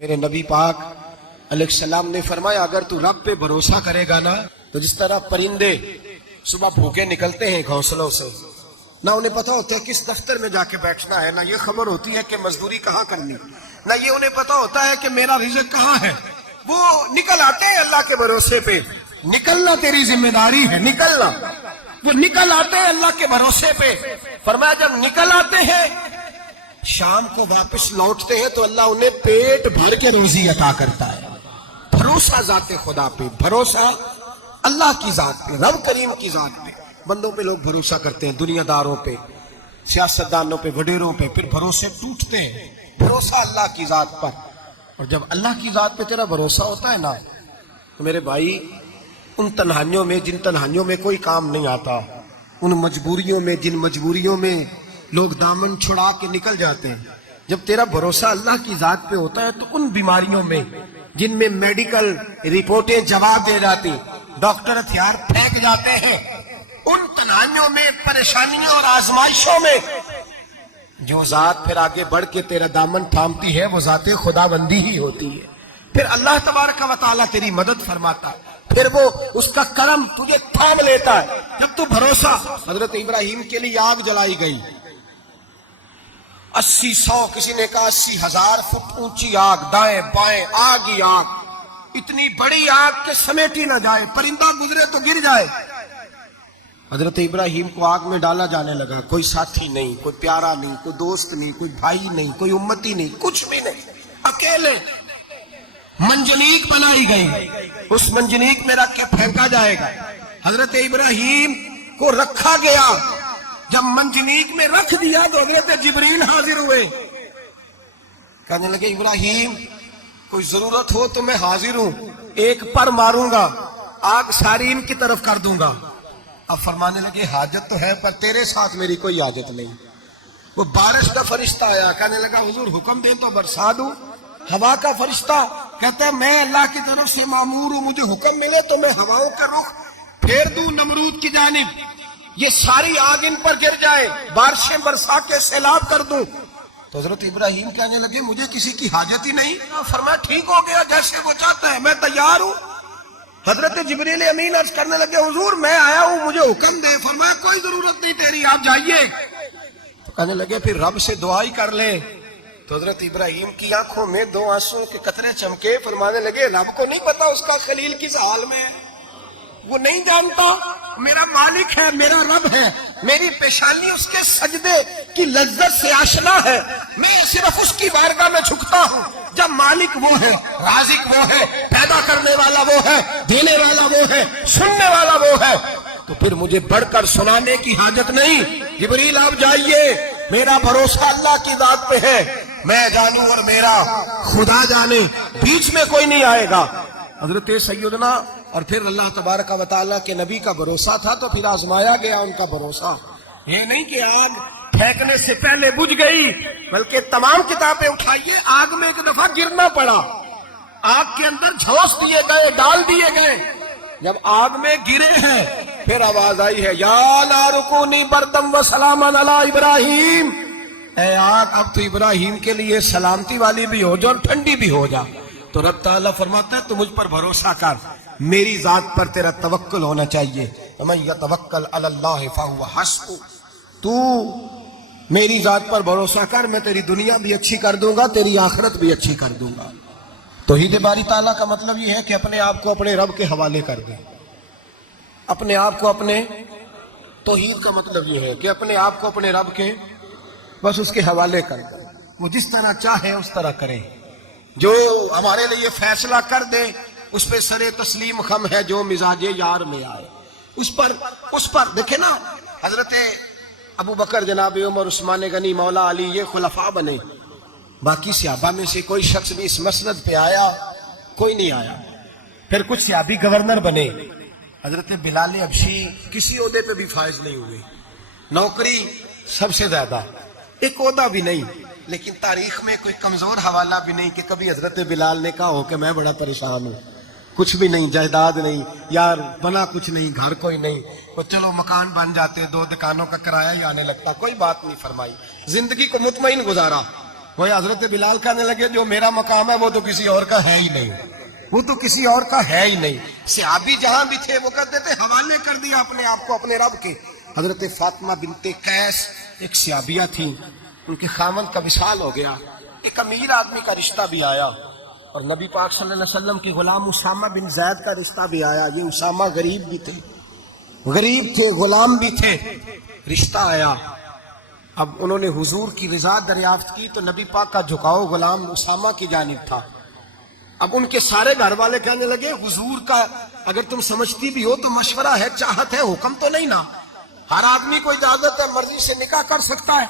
میرے نبی پاک علیہ السلام نے فرمایا اگر تو رب پہ بھروسہ کرے گا نا تو جس طرح پرندے صبح بھوکے نکلتے ہیں گھونسلوں سے، نہ انہیں پتا ہوتا ہے کس دفتر میں جا کے بیٹھنا ہے، نہ یہ خبر ہوتی ہے کہ مزدوری کہاں کرنی، نہ یہ انہیں پتا ہوتا ہے کہ میرا رزق کہاں ہے، وہ نکل آتے ہیں اللہ کے بھروسے پہ۔ نکلنا تیری ذمہ داری ہے، نکلنا، وہ نکل آتے ہیں اللہ کے بھروسے پہ۔ فرمایا جب نکل آتے ہیں شام کو واپس لوٹتے ہیں تو اللہ انہیں پیٹ بھر کے روزی عطا کرتا ہے۔ بھروسہ ذات خدا پہ، بھروسہ اللہ کی ذات پہ، رب کریم کی ذات پہ۔ بندوں پہ لوگ بھروسہ کرتے ہیں، دنیا داروں پہ، سیاستدانوں پہ، وڈیروں پہ، پھر بھروسے ٹوٹتے ہیں۔ بھروسہ اللہ کی ذات پر، اور جب اللہ کی ذات پہ تیرا بھروسہ ہوتا ہے نا تو میرے بھائی ان تنہائیوں میں جن تنہائیوں میں کوئی کام نہیں آتا، ان مجبوریوں میں جن مجبوریوں میں لوگ دامن چھڑا کے نکل جاتے ہیں، جب تیرا بھروسہ اللہ کی ذات پہ ہوتا ہے تو ان بیماریوں میں جن میں میڈیکل رپورٹیں جواب دے جاتی، ڈاکٹر ہتھیار پھینک جاتے ہیں، ان تنہائیوں میں، پریشانیوں اور آزمائشوں میں جو ذات پھر آگے بڑھ کے تیرا دامن تھامتی ہے وہ ذات خدا بندی ہی ہوتی ہے۔ پھر اللہ تبارک و تعالیٰ تیری مدد فرماتا ہے، پھر وہ اس کا کرم تجھے تھام لیتا ہے۔ جب تو بھروسہ، حضرت ابراہیم کے لیے آگ جلائی گئی، 80-100 کسی نے کہا 80,000 فٹ اونچی آگ، دائیں بائیں آگ ہی آگ، اتنی بڑی آگ کہ سمیٹی نہ جائے، پرندہ گزرے تو گر جائے۔ حضرت ابراہیم کو آگ میں ڈالا جانے لگا، کوئی ساتھی نہیں، کوئی پیارا نہیں، کوئی دوست نہیں، کوئی بھائی نہیں، کوئی امتی نہیں، کچھ بھی نہیں، اکیلے منجنیق بنائی گئی، اس منجنیق میں رکھ کے پھینکا جائے گا۔ حضرت ابراہیم کو رکھا گیا، جب منجنیق میں رکھ دیا تو حضرت جبریل حاضر ہوئے، کہنے لگے ابراہیم کوئی ضرورت ہو تو میں حاضر ہوں، ایک پر ماروں گا، آگ ساری ان کی طرف کر دوں گا۔ اب فرمانے لگے حاجت تو ہے پر تیرے ساتھ میری کوئی حاجت نہیں۔ وہ بارش کا فرشتہ آیا، کہنے لگا حضور حکم دیں تو برسا دوں۔ ہوا کا فرشتہ کہتا ہے میں اللہ کی طرف سے مامور ہوں، مجھے حکم ملے تو میں ہواؤں کا رخ پھیر دوں نمرود کی جانب، یہ ساری آگ ان پر گر جائے، بارشیں برسا کے سیلاب کر دوں۔ تو حضرت ابراہیم کہنے لگے مجھے کسی کی حاجت ہی نہیں۔ فرمایا ٹھیک ہو گیا، جیسے وہ چاہتا ہے میں تیار ہوں۔ حضرت جبریل امین عرض کرنے لگے حضور میں آیا ہوں، مجھے حکم دے۔ فرمایا کوئی ضرورت نہیں تیری، آپ جائیے۔ تو کہنے لگے پھر رب سے دعا ہی کر لیں۔ تو حضرت ابراہیم کی آنکھوں میں 2 آنسوں کے قطرے چمکے، فرمانے لگے رب کو نہیں پتا اس کا خلیل کس حال میں ہے، وہ نہیں جانتا، میرا مالک ہے، میرا رب ہے، میری پیشانی اس کے سجدے کی لذت سے آشنا ہے، میں صرف اس کی بارگاہ میں جھکتا ہوں۔ جب مالک وہ ہے، رازق وہ ہے، پیدا کرنے والا وہ ہے، دینے والا وہ ہے، سننے والا وہ ہے، تو پھر مجھے بڑھ کر سنانے کی حاجت نہیں۔ جبریل آپ جائیے، میرا بھروسہ اللہ کی ذات پہ ہے، میں جانوں اور میرا خدا جانے، بیچ میں کوئی نہیں آئے گا۔ حضرت سیدنا اور پھر اللہ تبارک و تعالیٰ کے نبی کا بھروسہ تھا تو پھر آزمایا گیا ان کا بھروسہ۔ یہ نہیں کہ آگ پھینکنے سے پہلے بجھ گئی، بلکہ تمام کتابیں اٹھائیے، آگ میں ایک دفعہ گرنا پڑا، آگ کے اندر جھونس دیے گئے، ڈال دیے گئے۔ جب آگ میں گرے ہیں پھر آواز آئی ہے یا نار کونی بردم و سلاما علی ابراہیم، اے آگ اب تو ابراہیم کے لیے سلامتی والی بھی ہو جا اور ٹھنڈی بھی ہو جا۔ تو رب تعالیٰ فرماتا ہے تو مجھ پر بھروسہ کر، میری ذات پر تیرا توکل ہونا چاہیے۔ وَمَن يَتَوَكَّلْ عَلَى اللَّهِ فَهُوَ حَسْبُهُ، تو میری ذات پر بھروسہ کر، میں تیری دنیا بھی اچھی کر دوں گا، تیری آخرت بھی اچھی کر دوں گا۔ توحید باری تعالیٰ کا مطلب یہ ہے کہ اپنے آپ کو اپنے رب کے حوالے کر دیں، اپنے آپ کو اپنے، توحید کا مطلب یہ ہے کہ اپنے آپ کو اپنے رب کے بس اس کے حوالے کر دیں، وہ جس طرح چاہے اس طرح کریں، جو ہمارے لیے فیصلہ کر دے اس پہ سر تسلیم خم ہے، جو مزاج یار میں آئے اس پر دیکھیں نا، حضرت ابو بکر، جناب عمر، عثمان غنی، مولا علی، یہ خلفاء بنے، باقی صحابہ میں سے کوئی شخص بھی اس مسند پہ آیا کوئی نہیں آیا۔ پھر کچھ صحابی گورنر بنے، حضرت بلال حبشی کسی عہدے پہ بھی فائز نہیں ہوئے، نوکری سب سے زیادہ، ایک عہدہ بھی نہیں، لیکن تاریخ میں کوئی کمزور حوالہ بھی نہیں کہ کبھی حضرت بلال نے کہا ہو کہ میں بڑا پریشان ہوں، کچھ بھی نہیں، جائیداد نہیں، یار بنا کچھ نہیں، گھر کوئی نہیں، وہ چلو مکان بن جاتے، 2 دکانوں کا کرایہ ہی آنے لگتا، کوئی بات نہیں فرمائی، زندگی کو مطمئن گزارا۔ کوئی حضرت بلال کہنے لگے جو میرا مقام ہے وہ تو کسی اور کا ہے ہی نہیں، وہ تو کسی اور کا ہے ہی نہیں۔ صحابی جہاں بھی تھے وہ کہتے تھے حوالے کر دیا اپنے آپ کو اپنے رب کے۔ حضرت فاطمہ بنت قیس ایک صحابیہ تھیں، ان کے خاوند کا وصال ہو گیا، ایک امیر آدمی کا رشتہ بھی آیا، اور نبی پاک صلی اللہ علیہ وسلم کے غلام اسامہ بن زید کا رشتہ بھی آیا۔ یہ اسامہ غریب بھی تھے، غریب تھے، غلام بھی تھے، رشتہ آیا۔ اب انہوں نے حضور کی رضا دریافت کی تو نبی پاک کا جھکاؤ غلام اسامہ کی جانب تھا۔ اب ان کے سارے گھر والے کہنے لگے حضور کا اگر تم سمجھتی بھی ہو تو مشورہ ہے، چاہت ہے، حکم تو نہیں نا، ہر آدمی کو اجازت ہے، مرضی سے نکاح کر سکتا ہے،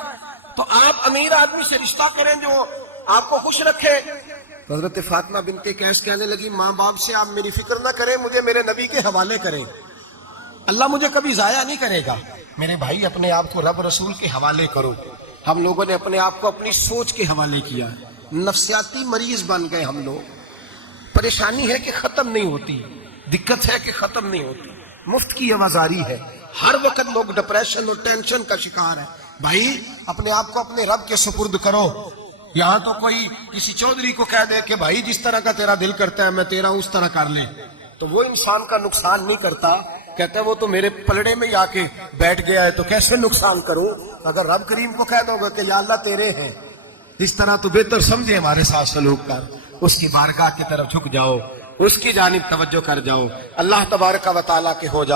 تو آپ امیر آدمی سے رشتہ کریں جو آپ کو خوش رکھے۔ حضرت فاطمہ بنت قیس کہنے لگی ماں باپ سے آپ میری فکر نہ کریں، مجھے میرے نبی کے حوالے کریں، اللہ مجھے کبھی ضائع نہیں کرے گا۔ میرے بھائی اپنے آپ کو رب رسول کے حوالے کرو۔ ہم لوگوں نے اپنے آپ کو اپنی سوچ کے حوالے کیا، نفسیاتی مریض بن گئے ہم لوگ۔ پریشانی ہے کہ ختم نہیں ہوتی، دقت ہے کہ ختم نہیں ہوتی، مفت کی آوازاری ہے، ہر وقت لوگ ڈپریشن اور ٹینشن کا شکار ہے۔ بھائی اپنے آپ کو اپنے رب کے سپرد کرو۔ یہاں تو کوئی کسی چودھری کو کہہ دے کہ بھائی جس طرح کا تیرا دل کرتا ہے میں تیرا اس طرح کر لے، تو وہ انسان کا نقصان نہیں کرتا، کہتا ہے وہ تو میرے پلڑے میں آ کے بیٹھ گیا ہے تو کیسے نقصان کروں۔ اگر رب کریم کو کہہ دو گے کہ یا اللہ تیرے ہیں، جس طرح تو بہتر سمجھے ہمارے ساتھ سلوک کر، اس کی بارگاہ کی طرف جھک جاؤ، اس کی جانب توجہ کر جاؤ، اللہ تبارک و تعالیٰ کے ہو جاؤ۔